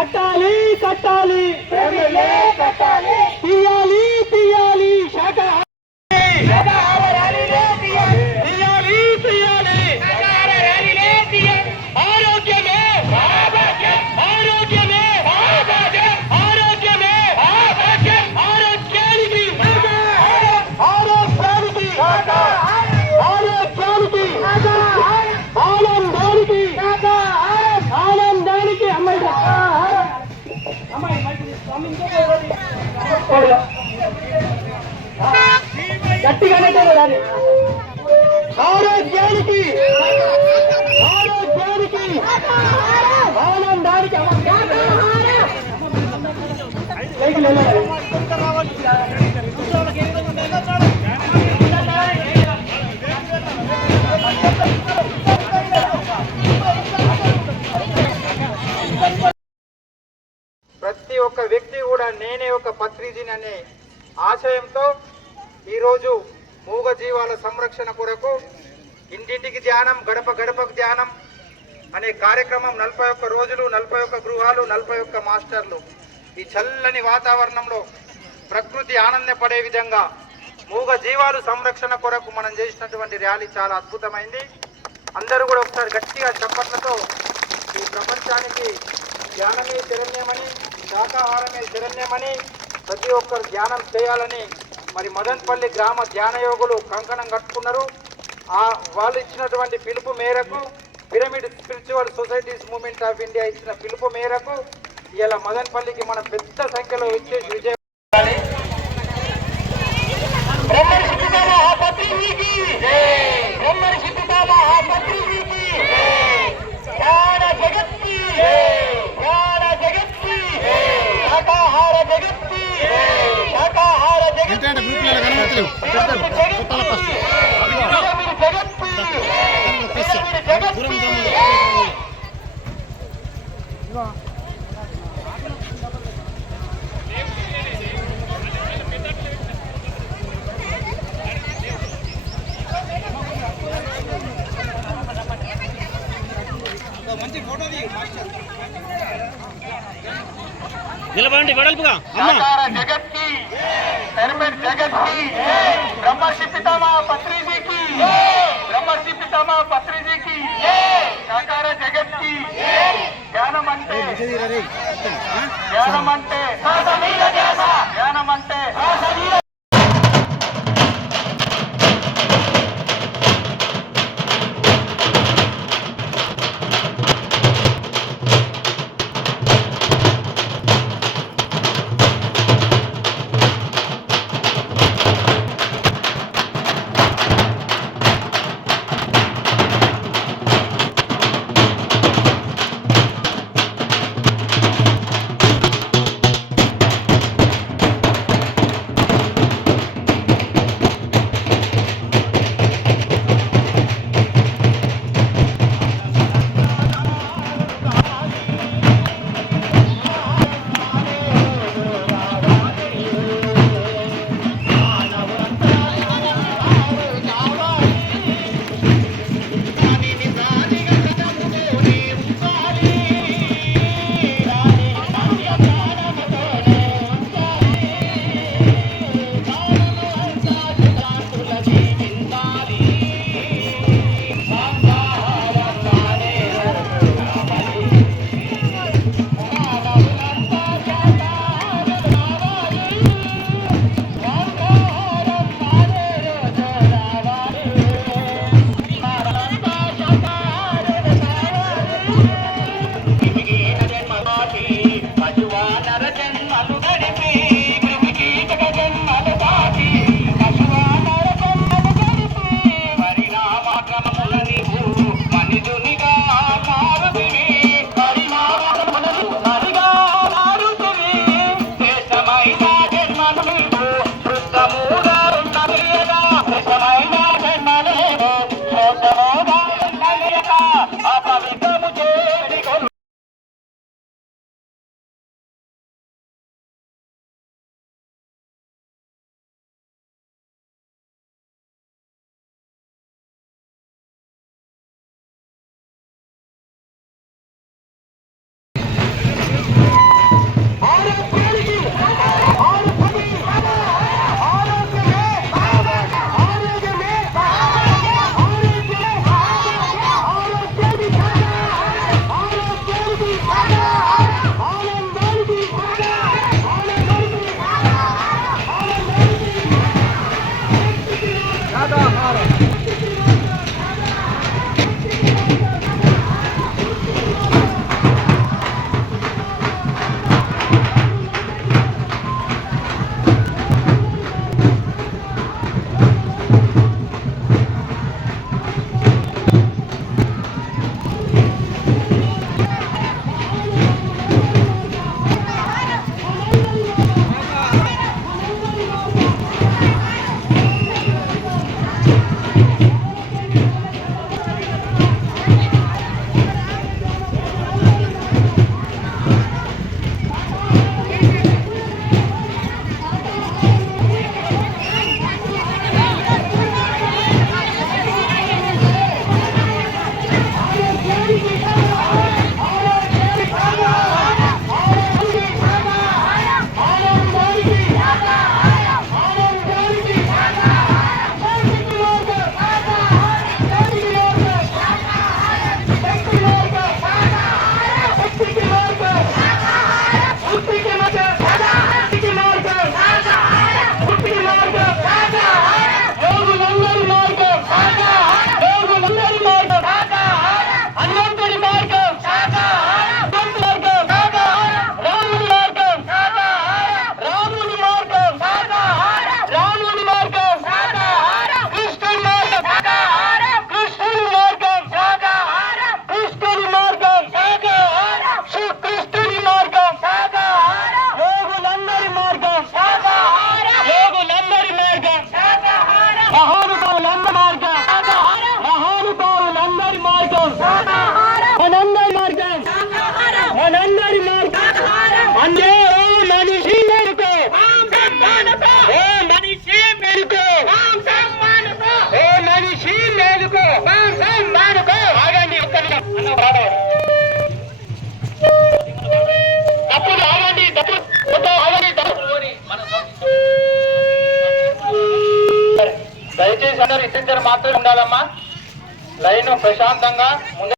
కట్టాలి కట్టాలి. కట్టాలి. తీయాలి గట్టిగానే చూడాలి ఆరోగ్యానికి ఆరోగ్యానికి ఆనందానికి అనే ఆశయంతో ఈరోజు మూగ జీవాల సంరక్షణ కొరకు ఇంటింటికి ధ్యానం గడప గడపకు ధ్యానం అనే కార్యక్రమం నలభై ఒక్క రోజులు నలభై ఒక్క గృహాలు నలభై ఒక్క మాస్టర్లు ఈ చల్లని వాతావరణంలో ప్రకృతి ఆనందపడే విధంగా మూగ జీవాలు సంరక్షణ కొరకు మనం చేసినటువంటి ర్యాలీ చాలా అద్భుతమైంది. అందరూ కూడా ఒకసారి గట్టిగా చప్పట్లతో ఈ ప్రపంచానికి ధ్యానమే శరణ్యమని శాకాహారమే శరణ్యమని ప్రతి ఒక్కరు ధ్యానం చేయాలని మరి మదన్పల్లి గ్రామ ధ్యాన యోగులు కంకణం కట్టుకున్నారు. ఆ వాళ్ళు ఇచ్చినటువంటి పిలుపు మేరకు pyramid spiritual societies movement of India ఇచ్చిన పిలుపు మేరకు ఇలా మదన్పల్లికి మన పెద్ద సంఖ్యలో వచ్చేసి విజయ జగత్తి నిలబడండి వెడల్పుగా. అమ్మ. సాకార జగత్కి జగత్కి బ్రహ్మర్షి పితామహ పత్రిజీకి బ్రహ్మర్షి పితామహ పత్రిజీకి సాకార జగత్కి జ్ఞానం అంటే జ్ఞానం అంటే జ్ఞానం అంటే ఓ మనిషి మేలుకో? ఆగండి దయచేసి అందరూ ఇద్దరు మాత్రమే ఉండాలమ్మా. లైన్ ప్రశాంతంగా ముందు